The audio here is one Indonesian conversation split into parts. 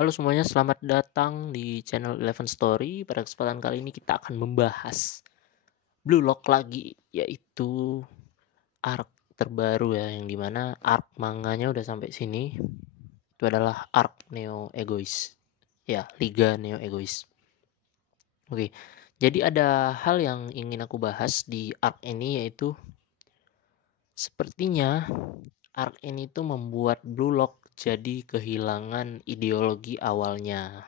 Halo semuanya, selamat datang di channel Eleven Story. Pada kesempatan kali ini kita akan membahas Blue Lock lagi, yaitu arc terbaru ya, yang dimana arc manganya udah sampai sini. Itu adalah arc Neo Egois, ya, Liga Neo Egois. Oke, jadi ada hal yang ingin aku bahas di arc ini, yaitu sepertinya arc ini tuh membuat Blue Lock jadi kehilangan ideologi awalnya.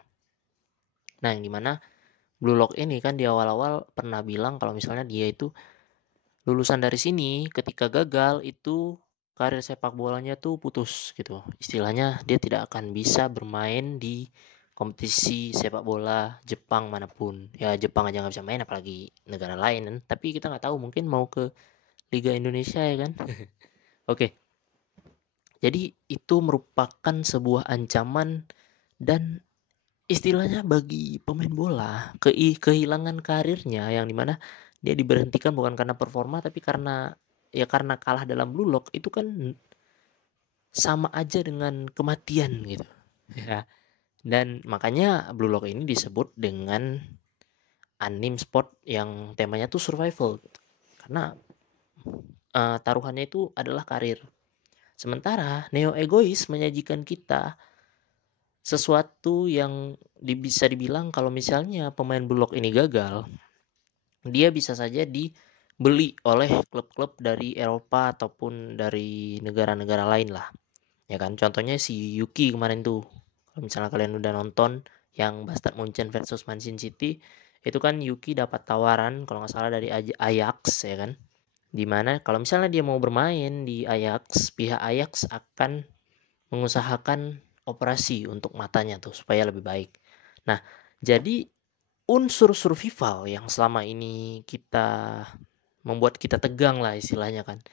Nah, yang dimana Blue Lock ini kan di awal-awal pernah bilang kalau misalnya dia itu lulusan dari sini, ketika gagal itu karir sepak bolanya tuh putus gitu. Istilahnya dia tidak akan bisa bermain di kompetisi sepak bola Jepang manapun. Ya Jepang aja nggak bisa main apalagi negara lain kan. Tapi kita nggak tahu, mungkin mau ke Liga Indonesia ya kan. Oke, jadi itu merupakan sebuah ancaman dan istilahnya bagi pemain bola, kehilangan karirnya yang dimana dia diberhentikan bukan karena performa tapi karena kalah dalam Blue Lock, itu kan sama aja dengan kematian gitu. Ya. Dan makanya Blue Lock ini disebut dengan anime sport yang temanya tuh survival. Karena taruhannya itu adalah karir. Sementara Neo Egois menyajikan kita sesuatu yang bisa dibilang kalau misalnya pemain Blue Lock ini gagal, dia bisa saja dibeli oleh klub-klub dari Eropa ataupun dari negara-negara lain lah. Ya kan, contohnya si Yuki kemarin tuh. Kalau misalnya kalian udah nonton yang Bastard Munchen versus Manchester City, itu kan Yuki dapat tawaran kalau nggak salah dari Ajax ya kan. Dimana kalau misalnya dia mau bermain di Ajax, pihak Ajax akan mengusahakan operasi untuk matanya tuh supaya lebih baik. Nah, jadi unsur survival yang selama ini membuat kita tegang lah istilahnya kan.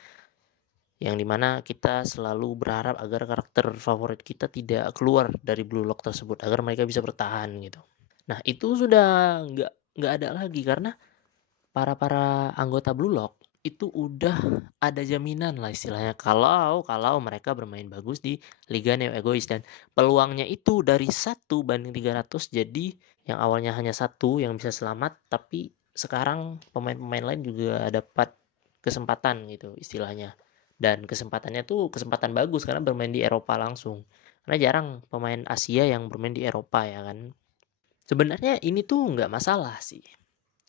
Yang dimana kita selalu berharap agar karakter favorit kita tidak keluar dari Blue Lock tersebut agar mereka bisa bertahan gitu. Nah itu sudah nggak ada lagi karena para anggota Blue Lock itu udah ada jaminan lah istilahnya kalau mereka bermain bagus di Liga Neo Egois, dan peluangnya itu dari 1 banding 300, jadi yang awalnya hanya satu yang bisa selamat tapi sekarang pemain-pemain lain juga dapat kesempatan gitu istilahnya, dan kesempatannya tuh kesempatan bagus karena bermain di Eropa langsung, karena jarang pemain Asia yang bermain di Eropa ya kan. Sebenarnya ini tuh nggak masalah sih,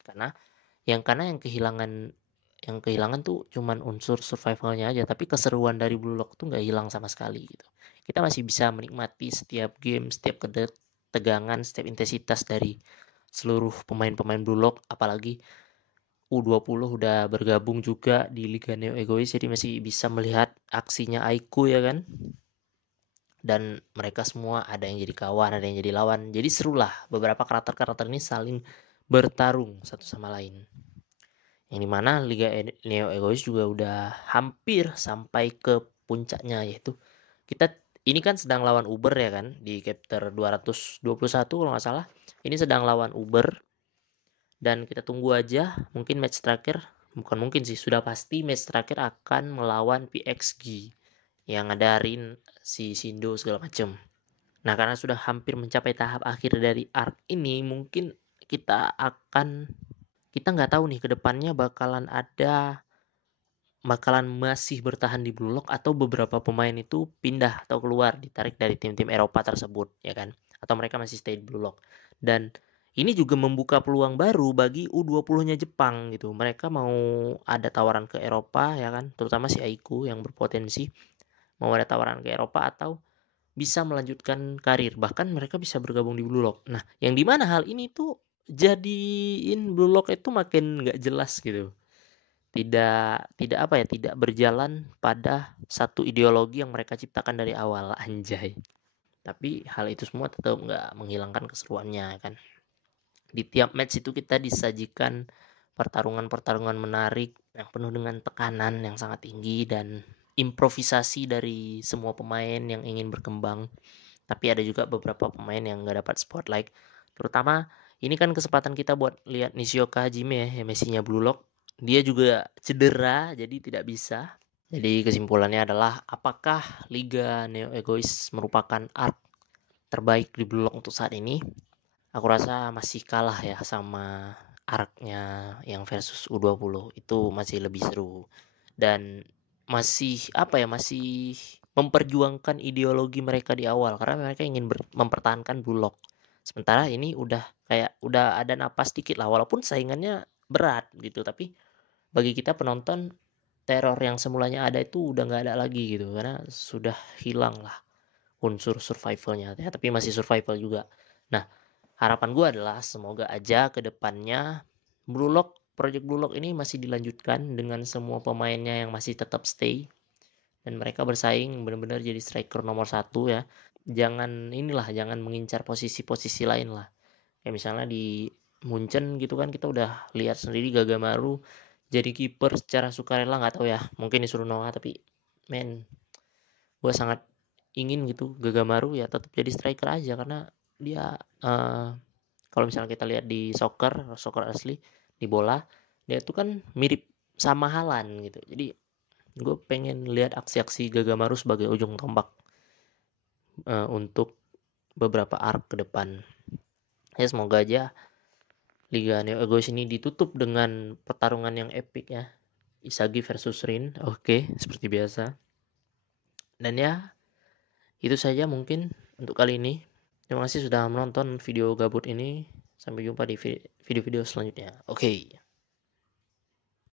karena yang kehilangan tuh cuman unsur survivalnya aja, tapi keseruan dari Blue Lock tuh nggak hilang sama sekali gitu. Kita masih bisa menikmati setiap game, setiap ketegangan, setiap intensitas dari seluruh pemain-pemain Blue Lock, apalagi U20 udah bergabung juga di Liga Neo Egois, jadi masih bisa melihat aksinya Aiku ya kan. Dan mereka semua ada yang jadi kawan, ada yang jadi lawan. Jadi seru lah, beberapa karakter-karakter ini saling bertarung satu sama lain. Yang dimana Liga Neo Egois juga udah hampir sampai ke puncaknya, yaitu kita ini kan sedang lawan Uber ya kan di chapter 221 kalau nggak salah. Ini sedang lawan Uber dan kita tunggu aja, mungkin match terakhir, bukan mungkin sih, sudah pasti match terakhir akan melawan PXG yang ngadarin si Shindo segala macem. Nah karena sudah hampir mencapai tahap akhir dari arc ini, mungkin kita nggak tahu nih kedepannya bakalan masih bertahan di Blue Lock atau beberapa pemain itu pindah atau keluar ditarik dari tim-tim Eropa tersebut ya kan, atau mereka masih stay di Blue Lock. Dan ini juga membuka peluang baru bagi U20-nya Jepang gitu, mereka mau ada tawaran ke Eropa ya kan, terutama si Aiku yang berpotensi mau ada tawaran ke Eropa atau bisa melanjutkan karir, bahkan mereka bisa bergabung di Blue Lock. Nah yang dimana hal ini tuh jadiin Blue Lock itu makin nggak jelas gitu, tidak tidak apa ya, tidak berjalan pada satu ideologi yang mereka ciptakan dari awal, anjay. Tapi hal itu semua tetap nggak menghilangkan keseruannya kan. Di tiap match itu kita disajikan pertarungan-pertarungan menarik yang penuh dengan tekanan yang sangat tinggi dan improvisasi dari semua pemain yang ingin berkembang. Tapi ada juga beberapa pemain yang nggak dapat spotlight, terutama ini kan kesempatan kita buat lihat Nishioka Hajime ya, Messi-nya Blue Lock. Dia juga cedera jadi tidak bisa. Jadi kesimpulannya adalah, apakah Liga Neo Egois merupakan arc terbaik di Blue Lock untuk saat ini. Aku rasa masih kalah ya sama arc-nya yang versus U20, itu masih lebih seru. Dan masih apa ya, masih memperjuangkan ideologi mereka di awal karena mereka ingin mempertahankan Blue Lock. Sementara ini udah kayak udah ada napas dikit lah, walaupun saingannya berat gitu, tapi bagi kita penonton, teror yang semulanya ada itu udah nggak ada lagi gitu karena sudah hilang lah unsur survivalnya ya, tapi masih survival juga. Nah, harapan gue adalah semoga aja ke depannya Project Blue Lock ini masih dilanjutkan dengan semua pemainnya yang masih tetap stay dan mereka bersaing benar-benar jadi striker nomor satu ya. Jangan mengincar posisi-posisi lain lah. Kayak misalnya di Munchen gitu kan, kita udah lihat sendiri Gagamaru jadi kiper secara sukarela, nggak tahu ya, mungkin disuruh Noah, tapi men, gue sangat ingin gitu Gagamaru ya tetap jadi striker aja karena dia kalau misalnya kita lihat di soccer asli, di bola, dia itu kan mirip sama Haaland gitu. Jadi gue pengen lihat aksi-aksi Gagamaru sebagai ujung tombak untuk beberapa arc ke depan. Ya semoga aja Liga Neo Egois ini ditutup dengan pertarungan yang epic ya. Isagi versus Rin. Oke, seperti biasa. Dan ya, itu saja mungkin untuk kali ini. Terima kasih sudah menonton video gabut ini. Sampai jumpa di video-video selanjutnya. Oke.